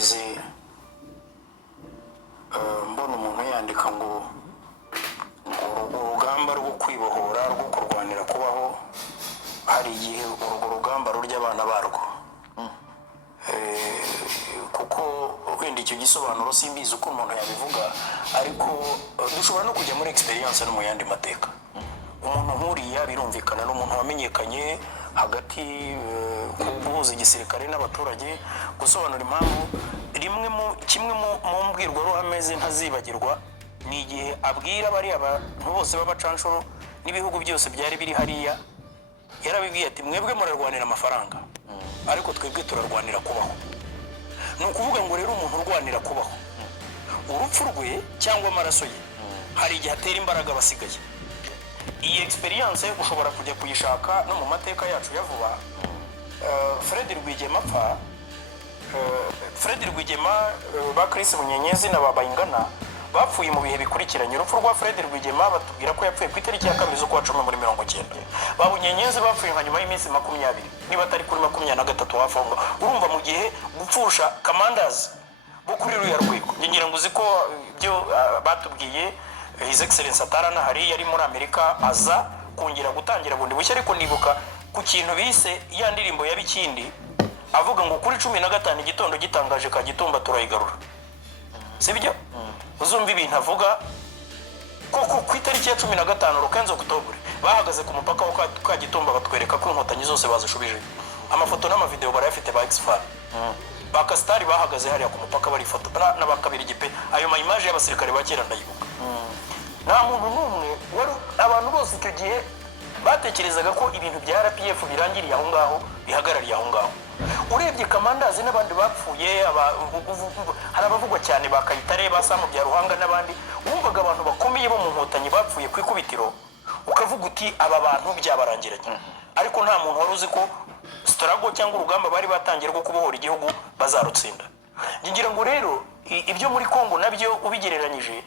nigeze mbona umuntu yandika ngo urugamba rwo kwibohora rwo kurwanira kubaho hari igihe urwo rugamba rurya abana barwo kuko wenda icyo gisobanuro simbizi uko umuntu yabivuga ariko dushobora no kujya muri experience no mu yandi mateka umuntu nkuriya birumvikana n'umuntu wamenyekanye hagati guhuza igisirikare n'abaturage gusobanura impamvu kimwe mu mbwirwaruhame ntazibagirwa ni igihe abwira bari abantu bose b'abacanshuro n'ibihugu byose byari biri hariya yarabibwiye ati mwebwe murarwanira amafaranga ariko twebwe turarwanira kubaho ni ukuvuga ngo rero umuntu urwanira kubaho urupfu rwe cyangwa amaraso ye hari igihe atera imbaraga abasigaye iyi experience ushobora kujya kuyishaka no mu mateka yacu ya vuba Fred Rwigema ba Chris Munyenyezi na Babayingana bapfuye mu bihe bikurikiranye urupfu rwa Fred Rwigema batubwira ko yapfuye ku itariki ya 10 z'ukwa 10 muri 90 Babunyenyezi bapfuye nka nyuma y'iminsi 20 niba atari kuri 23 wafonga urumva mu gihe gupfusha commanders bo kuri ruya rwego ngira ngo uziko byo batubwiye His Excellency Atarana hari yari muri Amerika aza kongera gutangira bundi bushya ariko nibuka ku kintu bise ya ndirimbo ya Bikindi avuga ngo kuri 15 igitondo gitangaje ka gitumba turayigarura sibyo uzumva ibintu avuga koko ku itariki ya 15 Rukenzo Oktobre bahagaze ku mupaka wa ka gitumba batwereka ko inkotanyi zose bazishubije amafoto n'amavideo barayafite ba X-Fan bakastari bahagaze hariya ku mupaka bari foto n'abakabiri gipe ayo ma image y'abasirikare bakera ndayibuka nta muntu n'umwe wari abantu bose icyo gihe batekerezaga ko ibintu bya RPF birangiriye aho ngaho bihagarariye aho ngaho urebye kamandazi n'abandi bapfuye hari abavugwa cyane bakayitare basamu bya Ruhanga n'abandi wumvaga abantu bakomeye bo mu nkotanyi bapfuye kwikubitiro ukavuga uti aba bantu byabarangiranye ariko nta muntu wari uzi ko struggle cyangwa urugamba bari batangiye rwo kubohora igihugu bazarutsinda ngira ngo rero ibyo muri Kongo nabyo ubigereranyije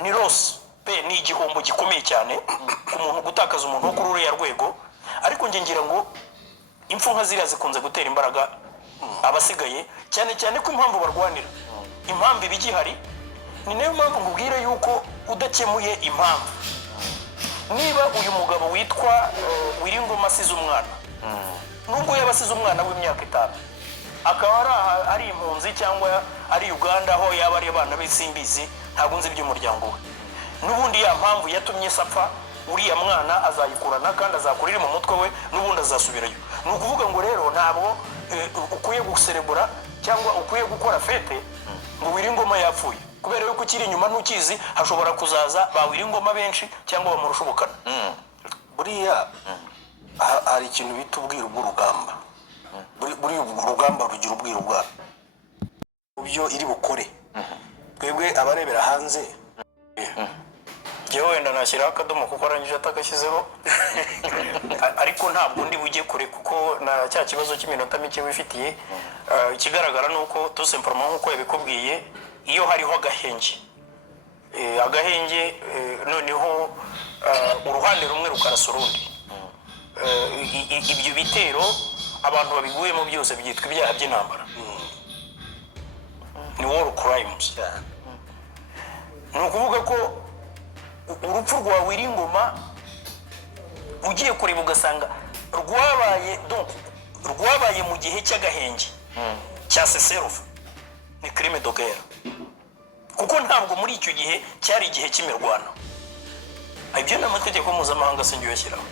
ni loss pe ni igihombo gikomeye cyane ku muntu gutakaza umuntu wo kuri uriya rwego ariko ngira ngo impfu nka ziriya zikunze gutera imbaraga abasigaye cyane cyane ko impamvu barwanira impamvu ibigihari ni nayo mpamvu ngubwira yuko udakemuye impamvu niba uyu mugabo witwa Wiringoma asize umwana nubwo yabasize umwana w'imyaka 5 akaba ari impunzi cyangwa ari Uganda aho yaba ari abana b'Isimbizi ntabwo nzi by'umuryango we nubundi ya mpamvu yatumye sapfa uriya mwana azayikurana kandi azakurira mu mutwe we nubundi azasubirayo ni ukuvuga ngo rero ntabwo ukwiye guserebura cyangwa ukwiye gukora fete ngo Wiringoma yapfuye kubera yuko kiri inyuma ntukizi hashobora kuzaza ba Wiringoma benshi cyangwa bamurusha ubukana buriya hari ikintu bita ubwiru bw'urugamba buri urugamba rugira ubwiru bwa byo iri bukore twebwe abarebera hanze yewe wenda nashyiraho akadomo kuko arangije atakashyizeho ariko ntabwo ndi bujye kure kuko na cya kibazo cy'iminota mike wifitiye ikigaragara nuko tout simplement nkuko yabikubwiye iyo hariho agahenge noneho uruhande rumwe rukarasa urundi ibyo bitero abantu babiguyemo byose byitwa ibyaha by'intambara ni war crimes ni ukuvuga ko urupfu rwa Wiringoma ugiye kureba ugasanga rwabaye mu gihe cy'agahenge cya Seserof ni crime de guerre kuko ntabwo muri icyo gihe cyari igihe cy'imirwano ibyo n'amategeko mpuzamahanga sinjye yashyiraho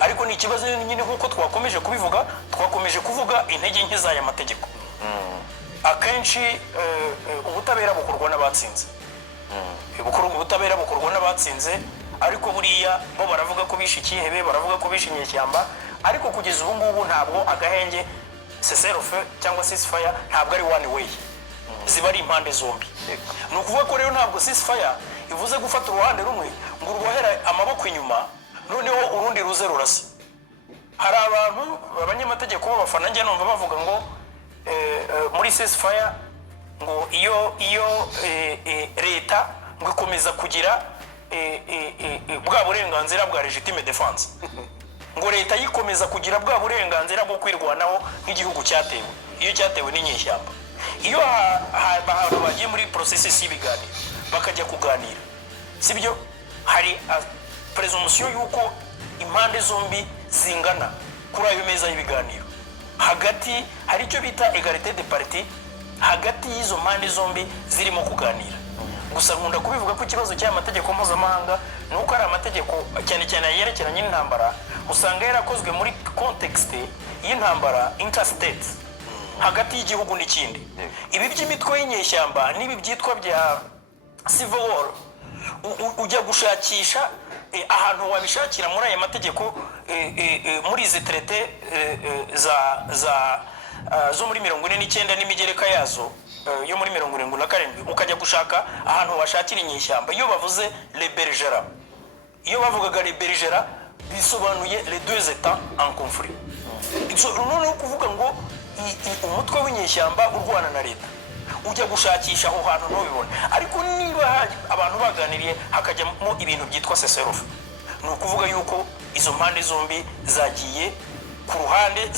ariko ni ikibazo nyine nkuko twakomeje kubivuga twakomeje kuvuga intege nke z'aya mategeko akenshi ubutabera bukorwa n'abatsinze ubutabera bukorwa n'abatsinze ariko buriya bo baravuga ko bishe ikihebe baravuga ko bishe inyeshyamba ariko kugeza ubu ngubu ntabwo agahenge Seserof cyangwa ceasefire ntabwo ari one way ziba ari impande zombi ni ukuvuga ko rero ntabwo ceasefire ivuze gufata uruhande rumwe ngo urwohere amaboko inyuma noneho urundi ruze rurase hari abantu abanyamategeko b'abafana njye numva bavuga ngo muri ceasefire ngo iyo leta ngo ikomeza kugira bwa burenganzira bwa legitime defense ngo leta yikomeza kugira bwa burenganzira bwo kwirwanaho nk'igihugu cyatewe iyo cyatewe n'inyeshyamba iyo abantu bagiye muri processes y'ibiganiro bakajya kuganira sibyo hari presumption yuko impande zombi zingana kuri ayo meza y'ibiganiro hagati hari icyo bita egalite de parti hagati y'izo mpande zombi zirimo kuganira gusa nkunda kubivuga ko ikibazo cy'amategeko mpuzamahanga nuko ari amategeko cyane cyane yerekeranye n'intambara usanga yarakozwe muri context y'intambara interstate hagati y'igihugu n'ikindi ibi by'imitwe y'inyeshyamba n'ibi byitwa bya civil war ujya gushakisha ahantu wabishakira muri aya mategeko muri izi traité zo muri 49 n'imigereka yazo yo muri 77 ukajya gushaka ahantu washakira inyeshyamba iyo bavuze les belligérants iyo bavugaga les belligérants bisobanuye les deux états en conflit noneho kuvuga ngo umutwe w'inyeshyamba urwana na leta ujya gushakisha aho hantu ntubibone ariko niba abantu baganiriye hakajyamo ibintu byitwa cessez-le-feu ni ukuvuga yuko izo mpande zombi zagiye ku ruhande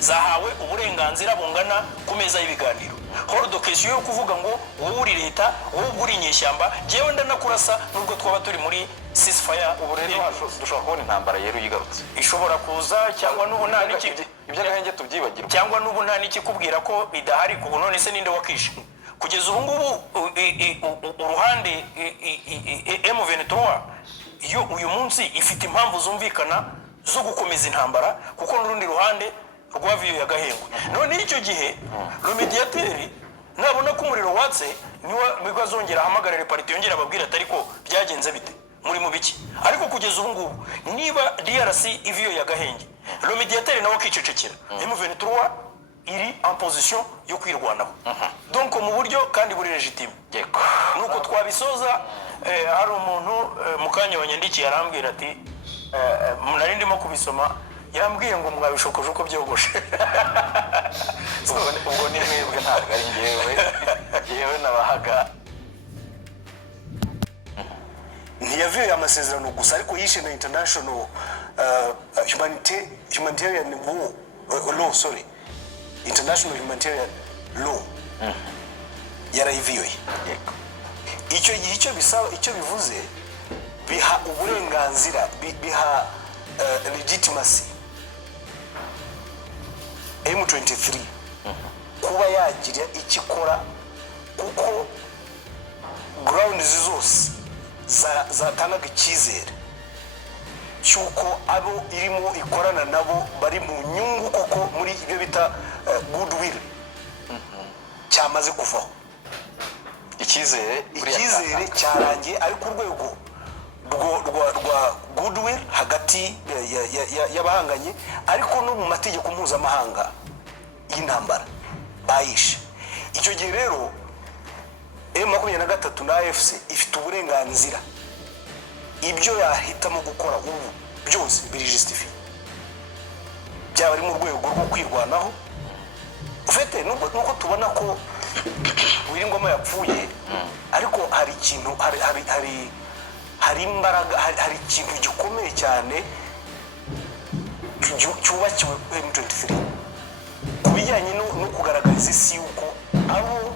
zahawe uburenganzira bungana ku meza y'ibiganiro hors de question yo kuvuga ngo wowe uri leta wowe uri inyeshyamba jewe ndanakurasa nubwo twaba turi muri ceasefire ubu rero dushobora kubona intambara yero yigarutse ishobora kuza cyangwa n'ubu nta n'iki iby'agahenge tubyibagirwa cyangwa n'ubu nta n'iki kubwira ko idahari kuko none se ninde wakishe kugeza ubu ngubu uruhande M23 iyo uyu munsi ifite impamvu zumvikana zo gukomeza intambara kuko n'urundi ruhande rwaviyo yagahengwe none icyo gihe le mediateur nabona ko umuriro watse niwe azongera ahamagarira parti yongera ababwira atari ko byagenze bite muri mu biki ariko kugeza ubu ngubu niba DRC iviyo yagahenge le mediateur nawe akicecekera M23 iri en position yo kwirwanaho donc mu buryo kandi buri legitime yego nuko twabisoza hari umuntu mukanya wanyandikiye arambwira ati nari ndimo kubisoma yambwiye ngo mwabishokoje uko byogoshe ubwo ni mwebwe ntabwo ari ngewe nabahaga ntiyavuye amasezerano gusa ariko yishe na international humanitarian law international humanitarian law yarayiviyoye icyo bisaba icyo bivuze biha uburenganzira biha legitimacy M23 kuba yagira ikikora kuko grounds zose zatangaga icyizere cyuko abo irimo ikorana nabo bari mu nyungu koko muri ibyo bita goodwill cyamaze kuvaho icyizere cyarangiye ariko urwego rwa goodwill hagati y'abahanganye ariko no mu mategeko mpuzamahanga y'intambara bayishe icyo gihe rero M23 na AFC ifite uburenganzira ibyo yahitamo gukora ubu byose biri justifié byaba ari mu rwego rwo kwirwanaho ufite nuko tubona ko Wiringoma yapfuye ariko hari ikintu hari imbaraga hari ikintu gikomeye cyane cyubakiwe M23 kubijyanye no kugaragariza isi yuko abo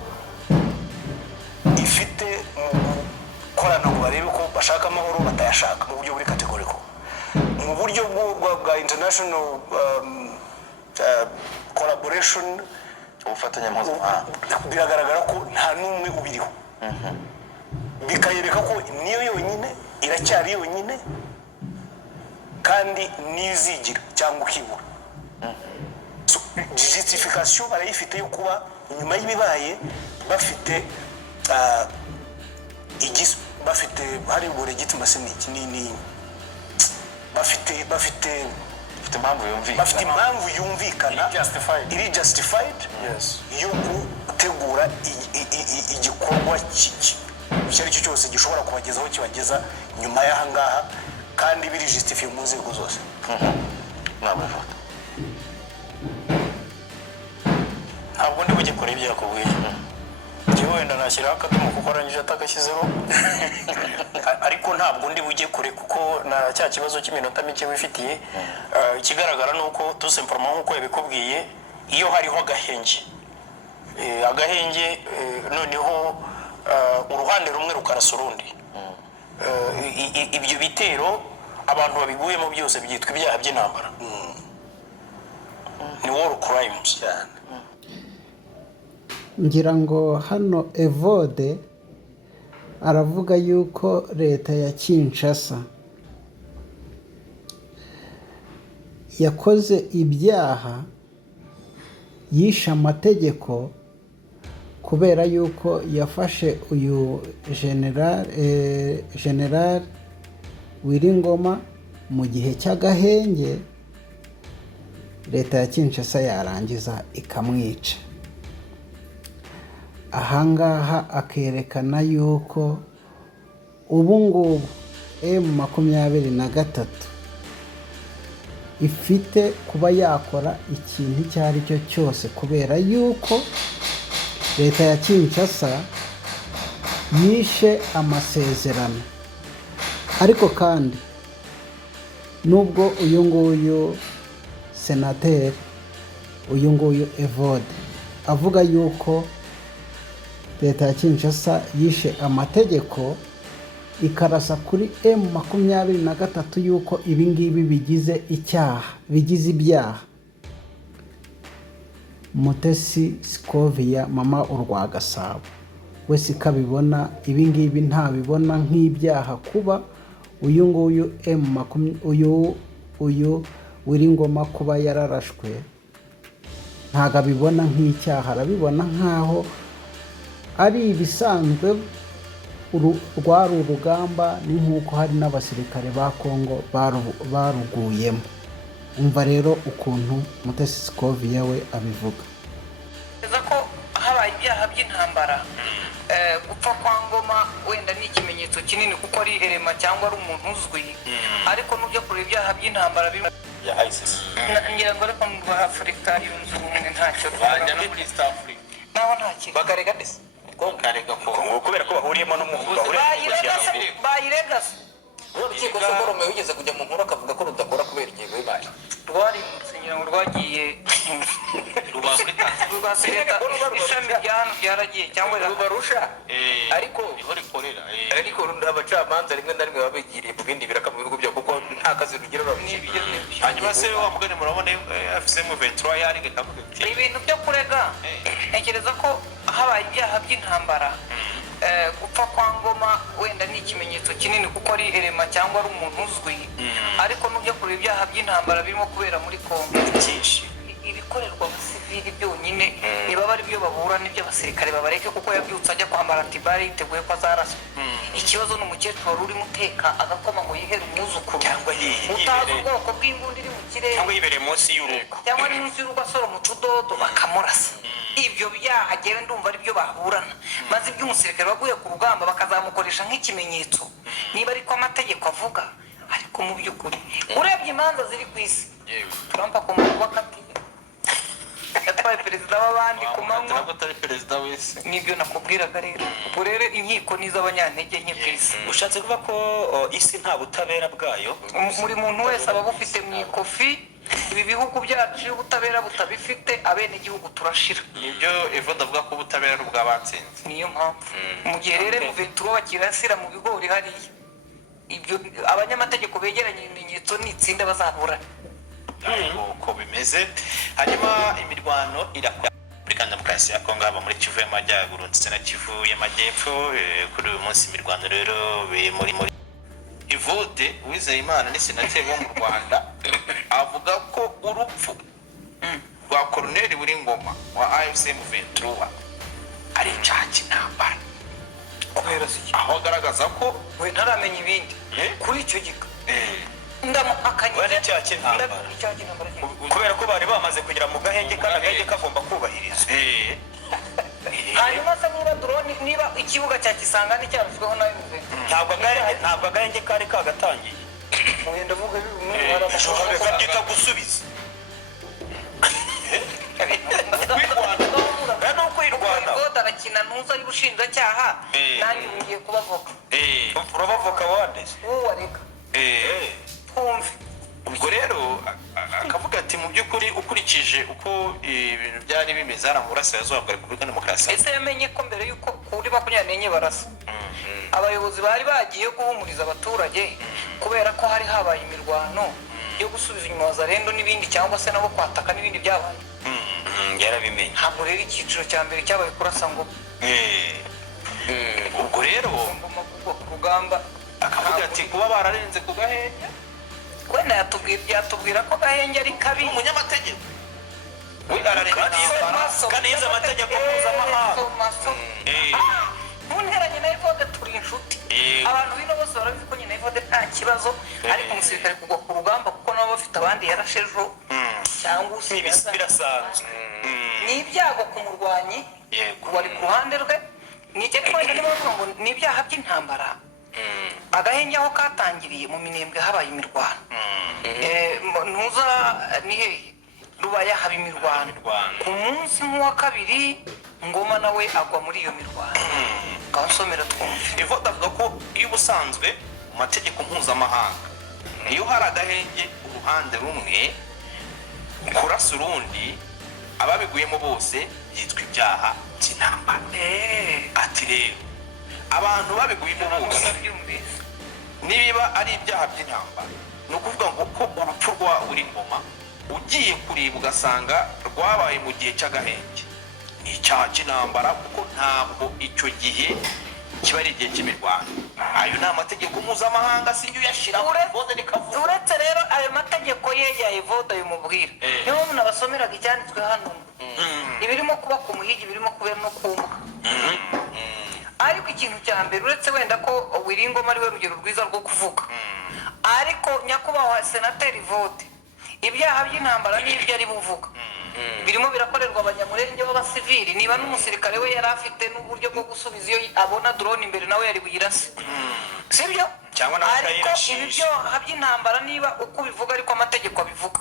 ifite mu korana ngo barebe ko bashaka amahoro batayashaka mu buryo buri kategoriko mu buryo bwa international collaboration ubufatanye mpuzamahanga biragaragara ko nta n'umwe ubiriho bikayereka ko niyo yonyine iracyari yonyine kandi nizigira cyangwa ukibura justification barayifite yo kuba nyuma y'ibibaye bafite bafite hari bure legitimacy ni bafite impamvu yumvikana iri justified yo gutegura igikorwa icyo ari cyo cyose gishobora kubagezaho kibageza nyuma y'aha ngaha kandi biri justifiye mu nzego zose ntabwo ndi bujye kure ibyakubwiye njyewe wenda nashyiraho akadomo kuko arangije atakashyizeho ariko ntabwo ndi bujye kure kuko na cya kibazo cy'iminota mike wifitiye ikigaragara ni uko tout simplement nk'uko yabikubwiye iyo hariho agahenge agahenge noneho uruhande rumwe rukarasa urundi. Ibyo bitero abantu babiguyemo byose byitwa ibyaha by'intambara, ni war crimes cyane. ngira ngo hano Evode aravuga yuko leta ya Kinshasa yakoze ibyaha, yishe amategeko kubera yuko yafashe uyu general Wiringoma mu gihe cy'agahenge, leta ya Kinshasa yarangiza ikamwica. Ahangaha akerekana yuko ubu ngubu M23 ifite kuba yakora ikintu icyo ari cyo cyose, kubera yuko leta ya Kinshasa yishe amasezerano. Ariko kandi nubwo uyu nguyu senateri, uyu nguyu Evode avuga yuko leta ya Kinshasa yishe amategeko ikarasa kuri M23 yuko ibi ngibi bigize ibyaha, Mutesi Scovia mama urwa Gasabo wese ikabibona ibi ngibi ntabibona nk'ibyaha, kuba uyu nguyu uyu Wiringoma kuba yararashwe ntago abibona nk'icyaha, arabibona nk'aho ari ibisanzwe. Rwari urugamba, ni nk'uko hari n'abasirikare ba Kongo baruguyemo. Umva rero ukuntu Mutesi Scovia we abivuga. Ko habaye ibyaha by'intambara, gupfa kwa Ngoma wenda ni ikimenyetso kinini kuko ari irema cyangwa ari umuntu uzwi, ariko n'ubyo kure ibyaha by'intambara ya ISIS ngira ngo ariko mu Afurika yunze ubumwe ntacyo bajya no muri East Africa naho ntacyo bakarega dese karega ko kubera ko bahuriyemo no mu bayiregase. urukiko Soborome wigeze kujya mu nkuru akavuga ko rudakora kubera igihe bibaye rwari ngira ngo rwagiye rwa leta ishami ryaragiye cyangwa rubarusha ariko niho rikorera ariko abacamanza rimwe na rimwe babigiriye mu bindi biraka mu bihugu byo kuko nta kazi rugira n'ibyo hanyuma se wa mugani murabona FCM 23 yaringa kavuga ati ibintu byo kurega. Ntekereza ko habaye ibyaha by'intambara, gupfa kwa Ngoma wenda ni ikimenyetso kinini kuko ari irema cyangwa ari umuntu uzwi, ariko n'ubyo kure ibyaha by'intambara birimo kubera muri Kongo byinshi ibikorerwa abasivili byonyine niba bari byo bahura n'ibyo abasirikare babareke kuko yabyutse ajya kwambara antibari yiteguye ko azarasa. Ikibazo ni umukecuru wari urimo uteka agakoma ngo yihere umwuzukuru, cyangwa utazi ubwoko bw'imbundi iri mu kirere, cyangwa yibereye munsi y'urugo, cyangwa ari munsi y'urugo asoroma utudodo bakamurasa. Ibyo byaha agera ndumva ari byo baburana, maze iby'umusirikare waguye ku rugamba bakazamukoresha nk'ikimenyetso niba ariko amategeko avuga. Ariko mu by'ukuri urebye imanza ziri ku isi, Trump akomeje kuba kati yatwaye perezida w'abandi ku manywa, atari perezida wese. nibyo nakubwiraga rero. Ubwo rero inkiko n'iz'abanyantege nke ku isi. ushatse kuvuga ko isi nta butabera bwayo, Buri muntu wese aba bufite mu ikofi. Ibi bihugu byacu iyo ubutabera butabifite abenegihugu turashira. Nibyo Evode avuga ko ubutabera ari ubw'abatsinze. Niyo mpamvu mu gihe rero M23 bakirasira mu bigori hariya, ibyo abanyamategeko begeranye ibimenyetso n'itsinda bazaburana. Uko bimeze. Hanyuma imirwano irakora muri Demokarasi ya Kongo haba muri Kivu y'Amajyaruguru ndetse na Kivu y'Amajyepfo. Kuri uyu munsi imirwano rero muri Evode Uwizeyimana ni senateri wo mu Rwanda avuga ko urupfu rwa Colonel Wiringoma wa AFC M23 ari icyaha cy'intambara, Kubera se aho agaragaza ko we ntaramenya ibindi kuri icyo gika ndamuhakanye wari icyaha cy'intambara, kubera ko bari bamaze kugera mu gahenge kandi agahenge kagomba kubahirizwa. hanyuma se niba drone niba ikibuga cya Kisangani cyarusweho na M23 ntabwo agahenge kari kagatangiye, mugenda vuga bakabyita gusubiza no kwirwanaho. Evode arakina ntuza y'ubushinjacyaha, nanjye ngiye kubavoka. urabavoka wandeze Uwo wareka twumve. ubwo rero akavuga ati mu by'ukuri by'ukuri ukurikije uko ibintu byari bimeze hariya mu burasirazuba bwa repubulika demokarasi ese yamenye ko mbere y'uko kuri 24 barasa abayobozi bari bagiye guhumuriza abaturage kubera ko hari habaye imirwano yo gusubiza inyuma wazarendo n'ibindi cyangwa se nabo kwataka n'ibindi byabaye yarabimenye ntabwo rero icyiciro cya mbere cyabaye kurasa ngo ubwo rero ngoma kugwa ku rugamba akavuga ati kuba bararenze ku Gahenge wenda yatubwira ko Gahenge ari kabi umunyamategeko we ararenga kandi yize amategeko mpuzamahanga ntunteranye na Evode turi inshuti abantu bino bose barabizi ko nyina Evode nta kibazo ariko umusirikare kugwa ku rugamba kuko nabo bafite abandi yarashe ejo cyangwa birasanzwe ni ibyago ku murwanyi wari ku ruhande rwe ni icyari kwenda niba bavuga ngo ni ibyaha by'intambara Agahenge aho katangiriye mu Minembwe habaye imirwano ntuza ni hehe Rubaya haba imirwano ku munsi nk'uwa kabiri Ngoma nawe agwa muri iyo mirwano kansomera twumve Evode avuga ko iyo ubusanzwe mu mategeko mpuzamahanga iyo hari Agahenge uruhande rumwe kurasa urundi ababiguyemo bose byitwa ibyaha by'intambara ati rero abantu babiguyemo bose niba ari ibyaha by'intambara ni ukuvuga ngo ko urupfu rwa buri ngoma ugiye kureba ugasanga rwabaye mu gihe cy'Agahenge ni icyaha cy'intambara kuko ntabwo icyo gihe kiba ari igihe cy'imirwano ayo ni amategeko mpuzamahanga si yo uyashyiraho uretse rero ayo mategeko ye ya Evode ayo mubwira niyo umuntu abasomeraga icyanditswe hano ibirimo kuba ku muhigi birimo kubera no kumva ariko ikintu cya mbere uretse wenda ko Wiringoma ari we rugero rwiza rwo kuvuga ariko nyakubahwa senateri Evode ibyaha by'intambara n'ibyo ari buvuga birimo birakorerwa abanyamurenge b'abasivili niba n'umusirikare we yari afite n'uburyo bwo gusubiza iyo abona drone imbere nawe yari buyirase sibyo ariko ibi byaha by'intambara niba uko bivuga ariko amategeko abivuga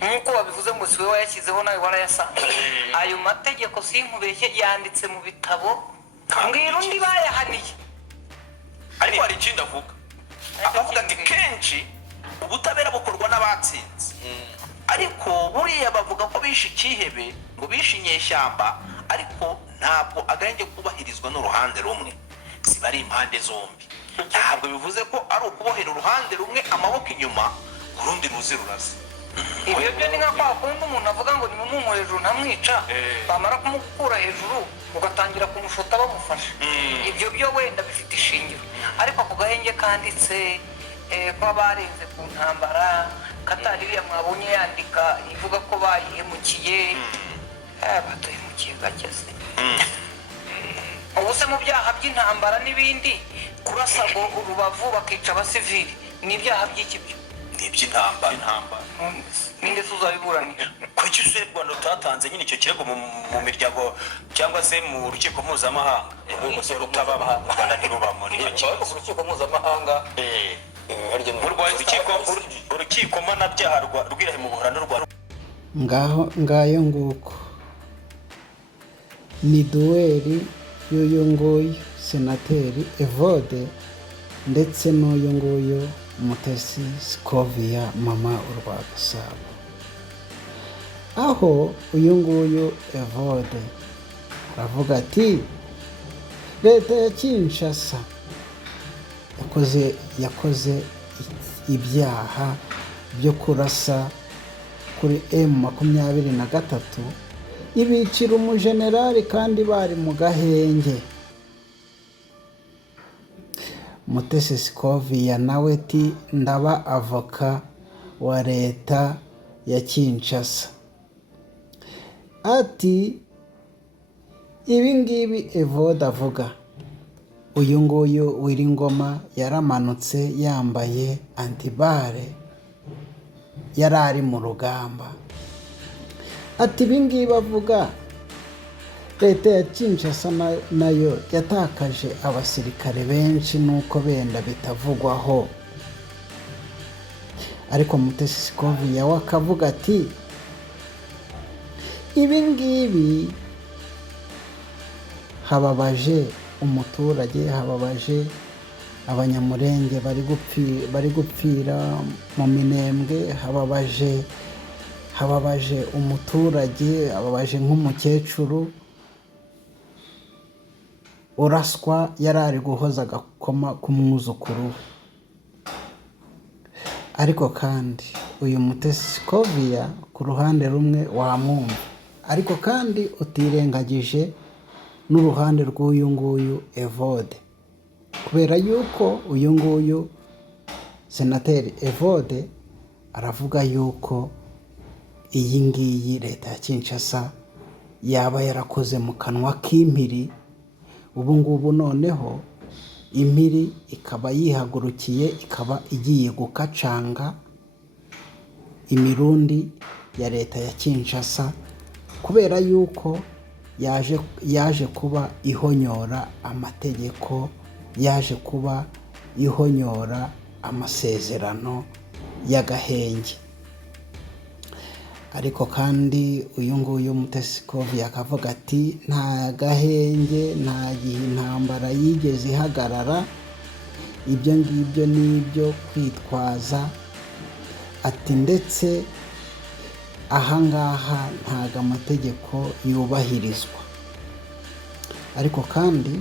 nk'uko wabivuze ngo si we wayashyizeho nawe warayasanze ayo mategeko sinkubeshye yanditse mu bitabo mbwira undi bayahaniye ariko hari ikindi avuga akavuga ati kenshi ubutabera bukorwa n'abatsinze ariko buriya bavuga ko bishe ikihebe ngo bishe inyeshyamba ariko ntabwo Agahenge kubahirizwa n'uruhande rumwe ziba ari impande zombi ntabwo bivuze ko ari ukubohera uruhande rumwe amaboko inyuma urundi ruzi rurasa ibyo byo ni nka kwa kundi umuntu avuga ngo nimumunkure hejuru ntamwica bamara kumukura hejuru ugatangira kumushota bamufasha ibyo byo wenda bifite ishingiro ariko ako Gahenge kanditse ko barenze ku ntambara katari iriya mwabonye yandika ivuga ko bayihemukiye baduhemukiye gakeze ubu se mu byaha by'intambara n'ibindi kurasa urubavu bakica abasivili ni ibyaha by'iki byo ni iby'intambara ninde se uzabiburanisha kuki se Rwanda utatanze nyine icyo kirego mu miryango cyangwa se mu rukiko mpuzamahanga rwose rutababa mu Rwanda ntirubamo nicyo kibazo ku rukiko mpuzamahanga urukiko mpanabyaha rw'irahe mu Buholandi ngayo nguko ni duweri y'uyu nguyu senateri Evode ndetse n'uyu nguyu Mutesi Scovia mama urwa Gasabo aho uyu nguyu Evode aravuga ati leta ya Kinshasa yakoze ibyaha byo kurasa kuri M23 ibicira umujenerali kandi bari mu Gahenge. Mutesi Scovia nawe ati ndaba avoka wa leta ya Kinshasa. Ati ibi ngibi Evode avuga uyu nguyu Wiringoma yaramanutse yambaye antibare yari ari mu rugamba. Ati ibi ngibi avuga leta ya Kinshasa nayo yatakaje abasirikare benshi nuko benda bitavugwaho. Ariko Mutesi Scovia we akavuga ati ibi ngibi hababaje umuturage, hababaje abanyamurenge bari gupfira mu Minembwe, hababaje umuturage, hababaje nk'umukecuru uraswa yari ari guhoza agakoma ku mwuzukuru we. Ariko kandi uyu Mutesi Scovia ku ruhande rumwe wamwumva, ariko kandi utirengagije n'uruhande rw'uyu nguyu Evode, kubera yuko uyu nguyu senateri Evode aravuga yuko iyi ngiyi leta ya Kinshasa yaba yarakoze mu kanwa k'impiri. Ubu ngubu noneho impiri ikaba yihagurukiye, ikaba igiye gukacanga imirundi ya leta ya Kinshasa, kubera yuko yaje kuba ihonyora amategeko, yaje kuba ihonyora amasezerano y'agahenge. Ariko kandi uyu nguyu Mutesi Scovia akavuga ati nta gahenge, nta gihe intambara yigeze ihagarara, ibyo ngibyo ni ibyo kwitwaza. Ati ndetse ahangaha ntago amategeko yubahirizwa. Ariko kandi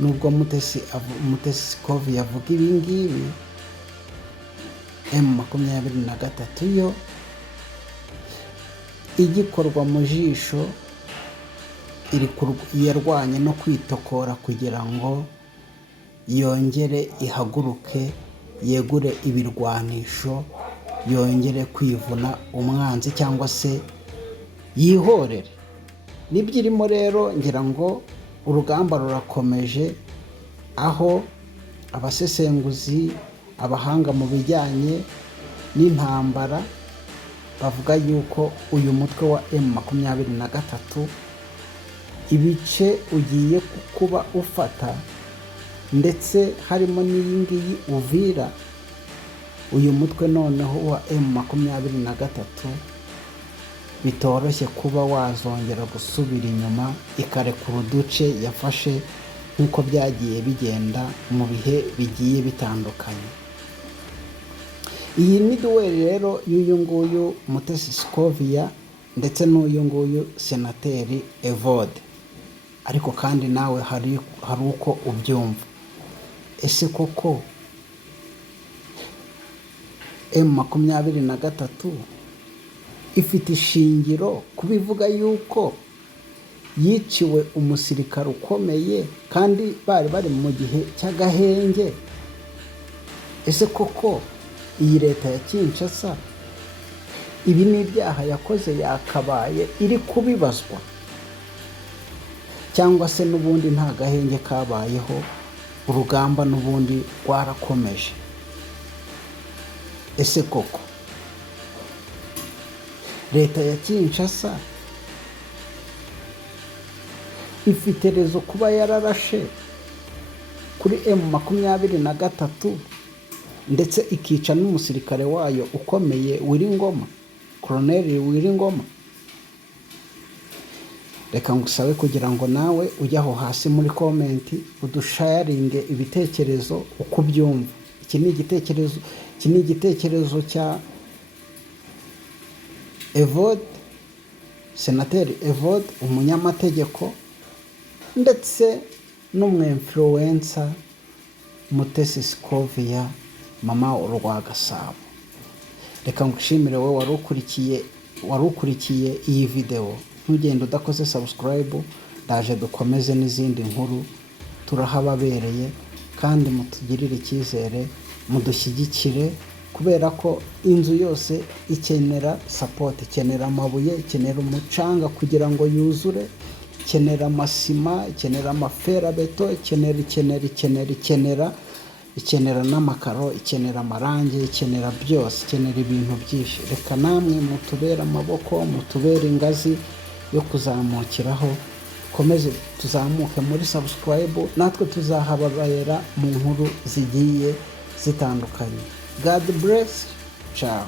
nubwo Mutesi Scovia avuga ibi ngibi, M23 yo igikorwa mu jisho yarwanye no kwitokora kugira ngo yongere ihaguruke, yegure ibirwanisho, yongere kwivuna umwanzi cyangwa se yihorere. Nibyo irimo rero, ngira ngo urugamba rurakomeje, aho abasesenguzi, abahanga mu bijyanye n'intambara bavuga yuko uyu mutwe wa M23 ibice ugiye kuba ufata, ndetse harimo n'iyi ngiyi Uvira, uyu mutwe noneho wa M23 bitoroshye kuba wazongera gusubira inyuma ikarekura uduce yafashe nk'uko byagiye bigenda mu bihe bigiye bitandukanye. Iyi ni duweri rero y'uyu nguyu Mutesi Scovia ndetse n'uyu nguyu senateri Evode. Ariko kandi nawe hari uko ubyumva. Ese koko M23 ifite ishingiro kubivuga yuko yiciwe umusirikare ukomeye kandi bari mu gihe cy'agahenge? Ese koko iyi leta ya Kinshasa ibi ni ibyaha yakoze yakabaye iri kubibazwa, cyangwa se n'ubundi nta gahenge kabayeho, urugamba n'ubundi rwarakomeje? Ese koko leta ya Kinshasa ifite rezo kuba yararashe kuri M23 ndetse ikica n'umusirikare wayo ukomeye Wiringoma, Colonel Wiringoma? Reka ngusabe kugira ngo nawe ujye aho hasi muri komenti udusharinge ibitekerezo uko byumva. Iki ni igitekerezo cya Evode, senateri Evode, umunyamategeko, ndetse n'umwinfluencer Mutesi Scovia, mama urwa Gasabo. Reka ngushimire wowe wari ukurikiye iyi video. Ntugende udakoze subscribe, ndaje dukomeze n'izindi nkuru, turahababereye, kandi mutugirire icyizere, mudushyigikire, kubera ko inzu yose ikenera support, ikenera amabuye, ikenera umucanga kugira ngo yuzure, ikenera amasima, ikenera amaferabeto, ikenera n'amakaro, ikenera amarangi, ikenera byose, ikenera ibintu byinshi. Reka namwe mutubere amaboko, mutubere ingazi yo kuzamukiraho, komeze tuzamuke muri subscribe, natwe tuzahababera mu nkuru zigiye zitandukanye. God bless. Ciao.